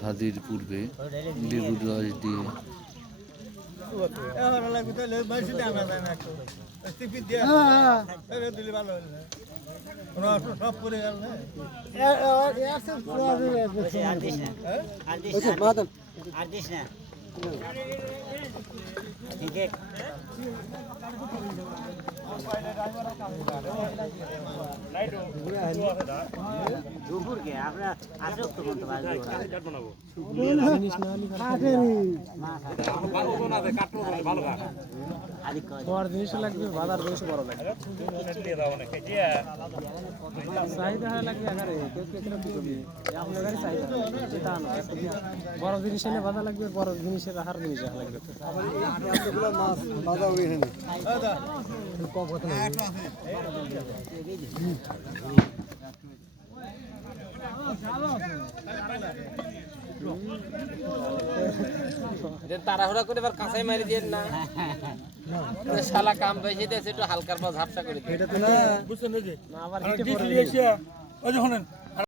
ভাদির পূর্বে লেবুর রস দিয়ে জিনিস লাগবে বাজার জিনিস বড় লাগবে চাহিদা লাগবে আপনার চাহিদা বড় জিনিস এনে বাধা লাগবে বড় জিনিসের রাখার জিনিস লাগবে তাড়াহুড়া করে এবার কাঁচাই মারি দিয়ে না শালা কাম বেশি দিয়েছে একটু হালকার পর ঝাপসা করে দিয়ে আবার